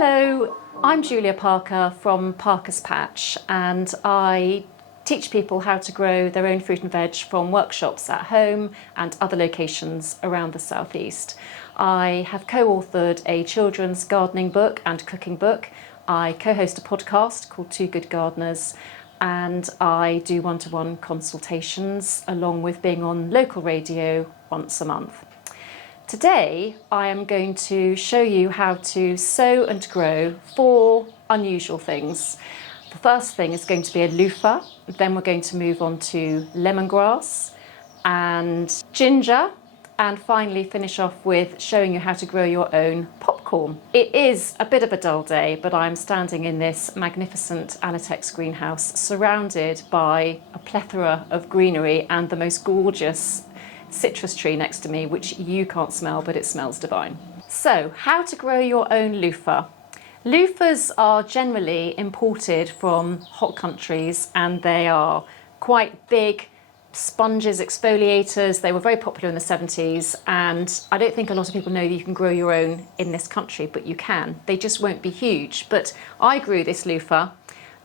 Hello, I'm Julia Parker from Parker's Patch, and I teach people how to grow their own fruit and veg from workshops at home and other locations around the southeast. I have co-authored a children's gardening book and cooking book. I co-host a podcast called Two Good Gardeners, and I do one-to-one consultations along with being on local radio once a month. Today I am going to show you how to sow and grow 4 unusual things. The first thing is going to be a loofah, then we're going to move on to lemongrass and ginger, and finally finish off with showing you how to grow your own popcorn. It is a bit of a dull day, but I'm standing in this magnificent Anatex greenhouse surrounded by a plethora of greenery and the most gorgeous citrus tree next to me, which you can't smell, but it smells divine. So, how to grow your own loofah. Loofahs are generally imported from hot countries, and they are quite big sponges, exfoliators. They were very popular in the 70s, and I don't think a lot of people know that you can grow your own in this country, but you can. They just won't be huge. But I grew this loofah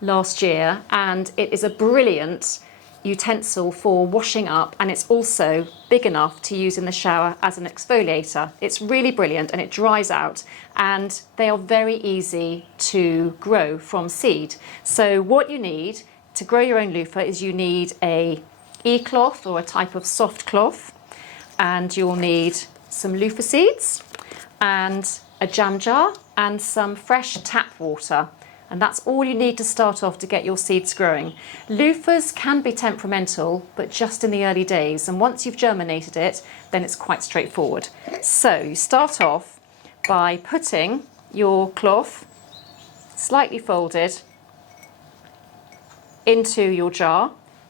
last year, and it is a brilliant utensil for washing up, and it's also big enough to use in the shower as an exfoliator. It's really brilliant and it dries out, and they are very easy to grow from seed. So what you need to grow your own loofah is you need a e-cloth or a type of soft cloth, and you'll need some loofah seeds and a jam jar and some fresh tap water. And that's all you need to start off to get your seeds growing. Loofahs can be temperamental, but just in the early days. And once you've germinated it, then it's quite straightforward. So you start off by putting your cloth, slightly folded, into your jar,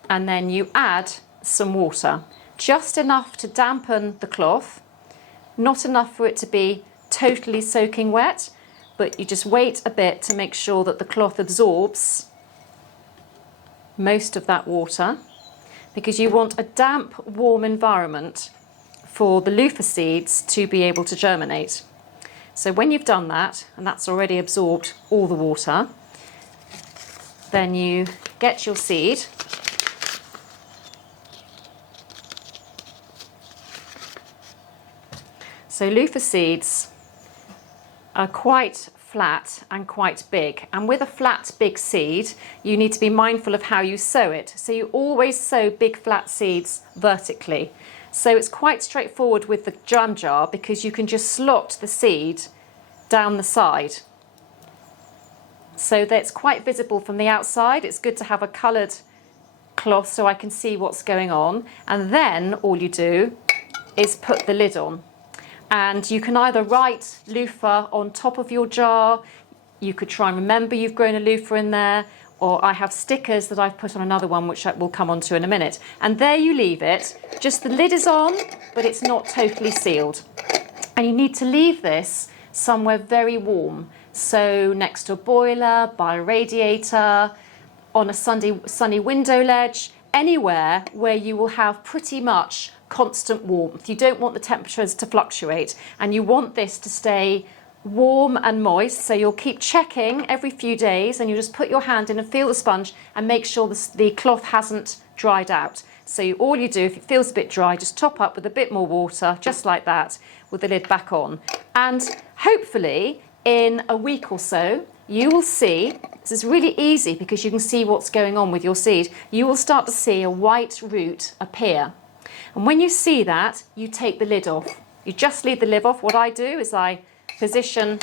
and then you add some water. Just enough to dampen the cloth, not enough for it to be totally soaking wet, but you just wait a bit to make sure that the cloth absorbs most of that water, because you want a damp, warm environment for the loofah seeds to be able to germinate. So when you've done that, and that's already absorbed all the water, then you get your seed. So loofah seeds are quite flat and quite big, and with a flat big seed you need to be mindful of how you sow it. So you always sow big flat seeds vertically. So it's quite straightforward with the jam jar, because you can just slot the seed down the side so that it's quite visible from the outside. It's good to have a coloured cloth so I can see what's going on, and then all you do is put the lid on. And you can either write loofah on top of your jar, you could try and remember you've grown a loofah in there, or I have stickers that I've put on another one which we'll come on to in a minute. And there you leave it, just the lid is on, but it's not totally sealed. And you need to leave this somewhere very warm, so next to a boiler, by a radiator, on a sunny window ledge, anywhere where you will have pretty much constant warmth. You don't want the temperatures to fluctuate, and you want this to stay warm and moist, so you'll keep checking every few days, and you just put your hand in and feel the sponge and make sure the cloth hasn't dried out. So all you do, if it feels a bit dry, just top up with a bit more water, just like that, with the lid back on. And hopefully in a week or so you will see, this is really easy because you can see what's going on with your seed, you will start to see a white root appear. And when you see that, you take the lid off. You just leave the lid off. What I do is I position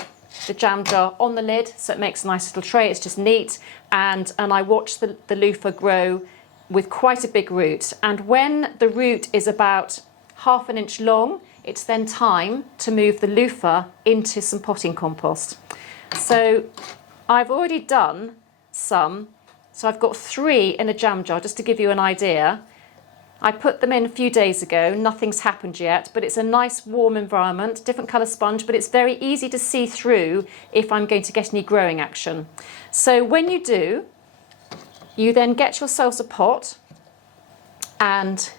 the jam jar on the lid so it makes a nice little tray. It's just neat. And I watch the loofah grow with quite a big root. And when the root is about ½ an inch long, it's then time to move the loofah into some potting compost. So I've already done some. So I've got 3 in a jam jar, just to give you an idea. I put them in a few days ago, nothing's happened yet, but it's a nice warm environment, different colour sponge, but it's very easy to see through if I'm going to get any growing action. So when you do, you then get yourselves a pot, and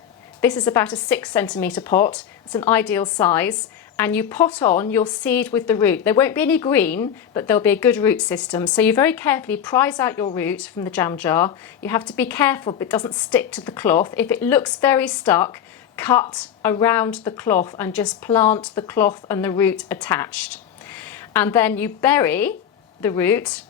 this is about a 6 centimetre pot. It's an ideal size, and you pot on your seed with the root. There won't be any green, but there'll be a good root system. So you very carefully prise out your root from the jam jar. You have to be careful but it doesn't stick to the cloth. If it looks very stuck, cut around the cloth and just plant the cloth and the root attached. And then you bury the root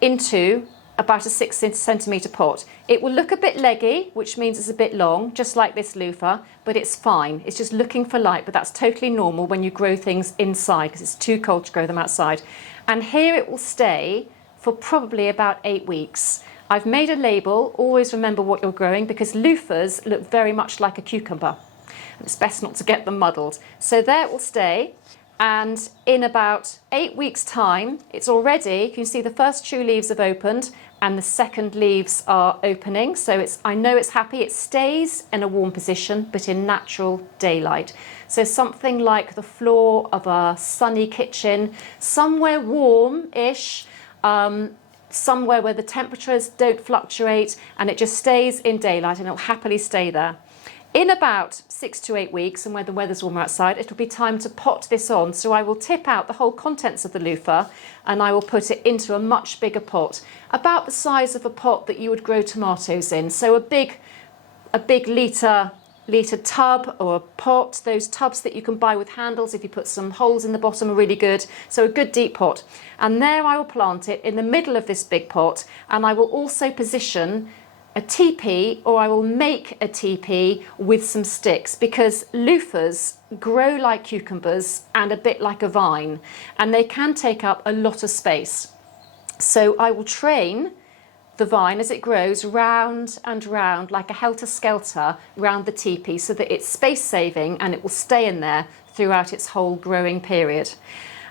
into about a 6 centimetre pot. It will look a bit leggy, which means it's a bit long, just like this loofah, but it's fine. It's just looking for light, but that's totally normal when you grow things inside because it's too cold to grow them outside. And here it will stay for probably about 8 weeks. I've made a label, always remember what you're growing, because loofahs look very much like a cucumber. It's best not to get them muddled. So there it will stay. And in about 8 weeks' time, it's already, you can see the first true leaves have opened and the second leaves are opening. So I know it's happy. It stays in a warm position, but in natural daylight. So something like the floor of a sunny kitchen, somewhere warm-ish, somewhere where the temperatures don't fluctuate and it just stays in daylight and it'll happily stay there. In about 6 to 8 weeks, and when the weather's warmer outside, it'll be time to pot this on. So I will tip out the whole contents of the loofah and I will put it into a much bigger pot, about the size of a pot that you would grow tomatoes in. So a big litre tub or a pot, those tubs that you can buy with handles if you put some holes in the bottom are really good. So a good deep pot. And there I will plant it in the middle of this big pot, and I will also position a teepee, or I will make a teepee with some sticks, because loofahs grow like cucumbers and a bit like a vine, and they can take up a lot of space. So I will train the vine as it grows round and round like a helter-skelter round the teepee, so that it's space saving and it will stay in there throughout its whole growing period.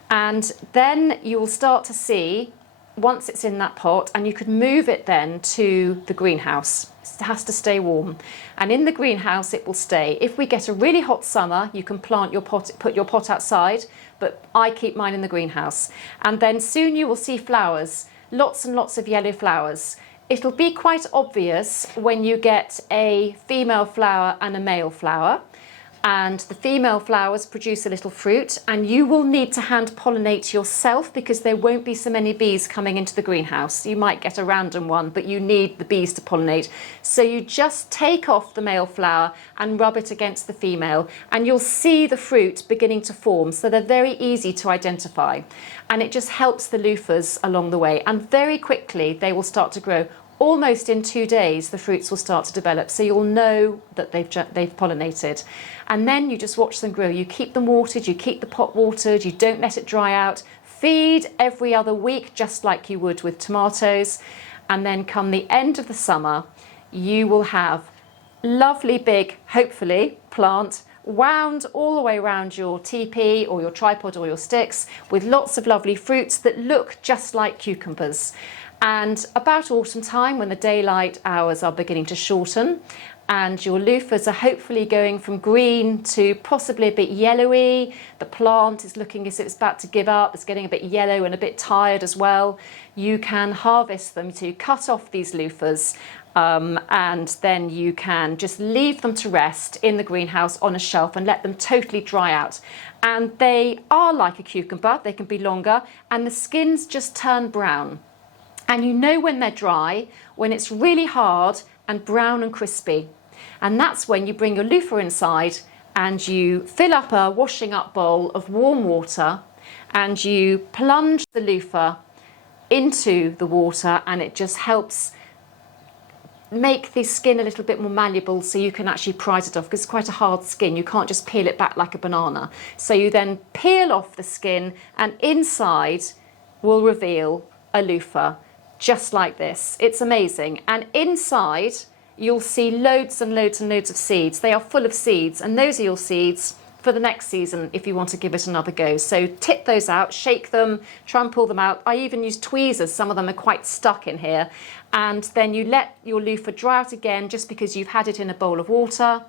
And then you will start to see, once it's in that pot, and you could move it then to the greenhouse. It has to stay warm, and in the greenhouse it will stay. If we get a really hot summer, you can put your pot outside, but I keep mine in the greenhouse. And then soon you will see flowers, lots and lots of yellow flowers. It'll be quite obvious when you get a female flower and a male flower, and the female flowers produce a little fruit, and you will need to hand pollinate yourself because there won't be so many bees coming into the greenhouse. You might get a random one, but you need the bees to pollinate. So you just take off the male flower and rub it against the female, and you'll see the fruit beginning to form. So they're very easy to identify, and it just helps the loofahs along the way, and very quickly they will start to grow. Almost in 2 days the fruits will start to develop, so you'll know that they've pollinated. And then you just watch them grow. You keep them watered, you keep the pot watered, you don't let it dry out. Feed every other week, just like you would with tomatoes. And then come the end of the summer, you will have lovely big, hopefully, plant wound all the way around your teepee or your tripod or your sticks, with lots of lovely fruits that look just like cucumbers. And about autumn time, when the daylight hours are beginning to shorten and your loofahs are hopefully going from green to possibly a bit yellowy, the plant is looking as if it's about to give up, it's getting a bit yellow and a bit tired as well, you can harvest them. To cut off these loofahs, and then you can just leave them to rest in the greenhouse on a shelf and let them totally dry out. And they are like a cucumber, they can be longer, and the skins just turn brown. And you know when they're dry, when it's really hard and brown and crispy. And that's when you bring your loofah inside and you fill up a washing up bowl of warm water and you plunge the loofah into the water, and it just helps make the skin a little bit more malleable, so you can actually prise it off, because it's quite a hard skin. You can't just peel it back like a banana. So you then peel off the skin, and inside will reveal a loofah. Just like this. It's amazing. And inside you'll see loads and loads and loads of seeds. They are full of seeds, and those are your seeds for the next season if you want to give it another go. So tip those out, shake them, try and pull them out. I even use tweezers, some of them are quite stuck in here. And then you let your loofah dry out again, just because you've had it in a bowl of water.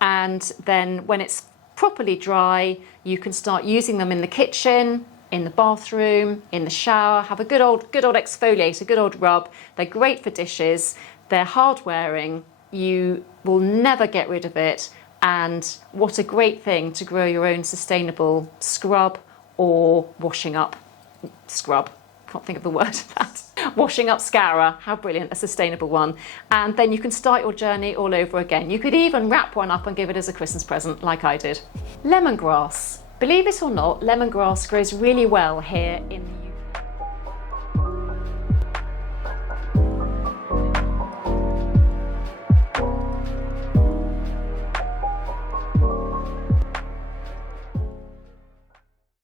And then when it's properly dry, you can start using them in the kitchen, in the bathroom, in the shower. Have a good old exfoliate, a good old rub. They're great for dishes. They're hard wearing. You will never get rid of it. And what a great thing to grow your own sustainable scrub or washing up scrub. Can't think of the word for that. Washing up scourer, how brilliant, a sustainable one. And then you can start your journey all over again. You could even wrap one up and give it as a Christmas present like I did. Lemongrass. Believe it or not, lemongrass grows really well here in